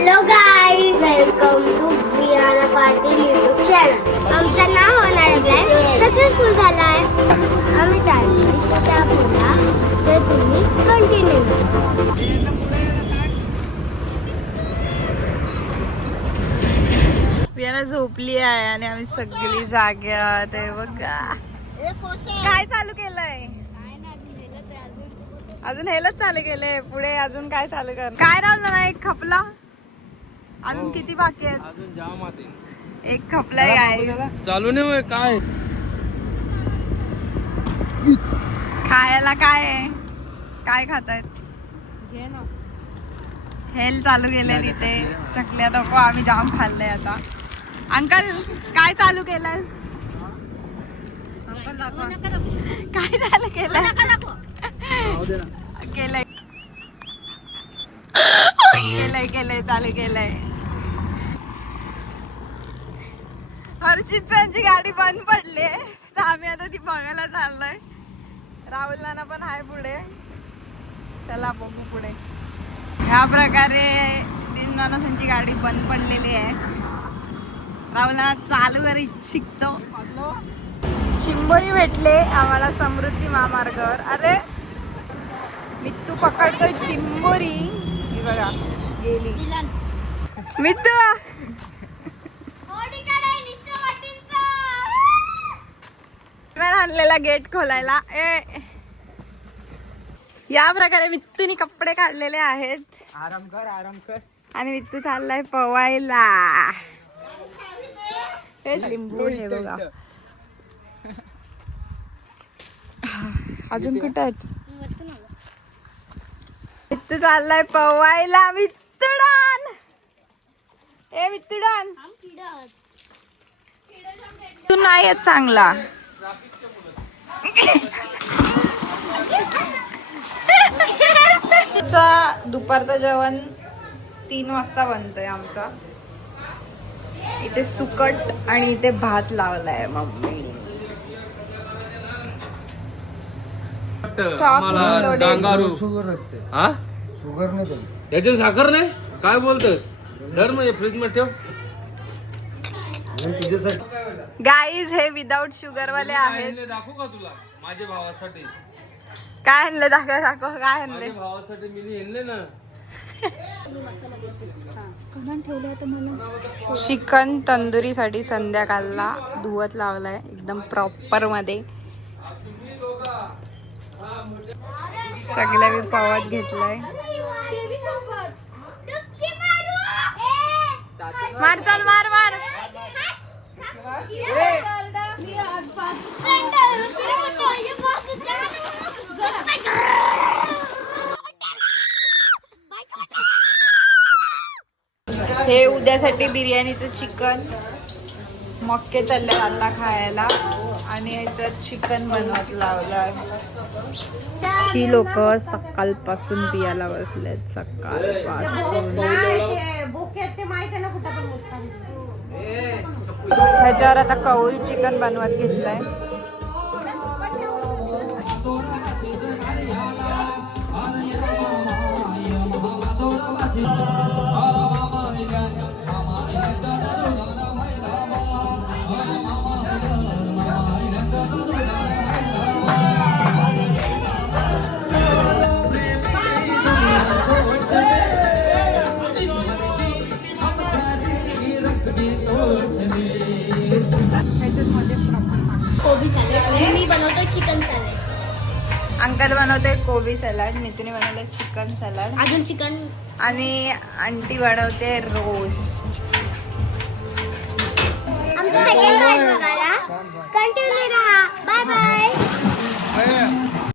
Hello guys, welcome to Vihana Patil YouTube channel. आमचं नाव होणार प्लॅन सक्सेसफुल झाला आहे. आम्ही चाललो शापूरला, तर तुम्ही कंटिन्यू विहाना झोपली आहे आणि आम्ही सगळी जाग्यात आहे. बघा काय चालू केलंय, अजून हेलच चालू केलंय. पुढे अजून काय चालू कर, काय राहिलं ना, एक खपला, अजून किती बाकी आहेत? अजून जाम आहे. एक खपलाय काय चालू नाही होय काय खायला, काय आहे, काय खातायत? हेल चालू केलंय तिथे. चकल्या नको, आम्ही जाम खाल्लंय आता. अंकल काय चालू केलंय? काय चालू केलंय? केलंय केलंय केलंय चालू केलंय. हर्षितांची गाडी बंद पडली आहे, तर आम्ही आता ती बघायला चाललोय. राहुल नाना पण आहे पुढे, चला बघू पुढे. ह्या प्रकारे तीन माणसांची गाडी बंद पडलेली आहे. राहुल नाना चालू कर शिकतो. चिंबोरी भेटले आम्हाला समृद्धी महामार्गावर. अरे मित्तू पकडतोय चिंबोरी. ही बघा गेली मित्तू. आणलेला गेट खोलायला. या प्रकारे मित्तूनी कपडे काढलेले आहेत. आराम कर आराम कर. आणि मित्तू चाललाय पवायला. हे लिंबू हे बघा. अजून कुठे आहेत? मित्तू चाललाय पवायला. मित्तुडान, ए मित्तुडान, तू नाही येत चांगला. दुपारचं जेवण 3 वाजता बनतोय आमचा. इथे सुकट आणि इथे भात लावलाय मम्मी. आम्हाला डांगारू हा शुगर नाही याच्यात साखर नाही. काय बोलतोस? धर म्हणजे फ्रीज मध्ये ठेव. गाईज हे विदाउट शुगर वाले आहेत. दाखवू का तुला माझ्या भावासाठी? काय आणले? दाखव काय आणले. माझ्या भावासाठी मी आणले ना चिकन तंदुरी साठी संध्याकाळला धुवत लावलाय एकदम प्रॉपर मध्ये. सगळ्या मी पावत घेतलाय. मार चल मार मार. हे उद्यासाठी बिर्याणीचं चिकन. मक्के चालले आता खायला आणि ह्याच्यात चिकन बनवत लावलं. ही लोक सकाळपासून पियाला बसलेत. सकाळपासून ह्याच्यावर आता कौल चिकन बनवत घेतलंय. कोबी सॅलड. मी बनवतो चिकन सॅलड. अंकल बनवते कोबी सॅलड. नितूने बनवले चिकन सॅलड. अजून चिकन. आणि आंटी बनवते रोस्ट. आमचं सेकंड राईड बघायला कंटिन्यू राहा.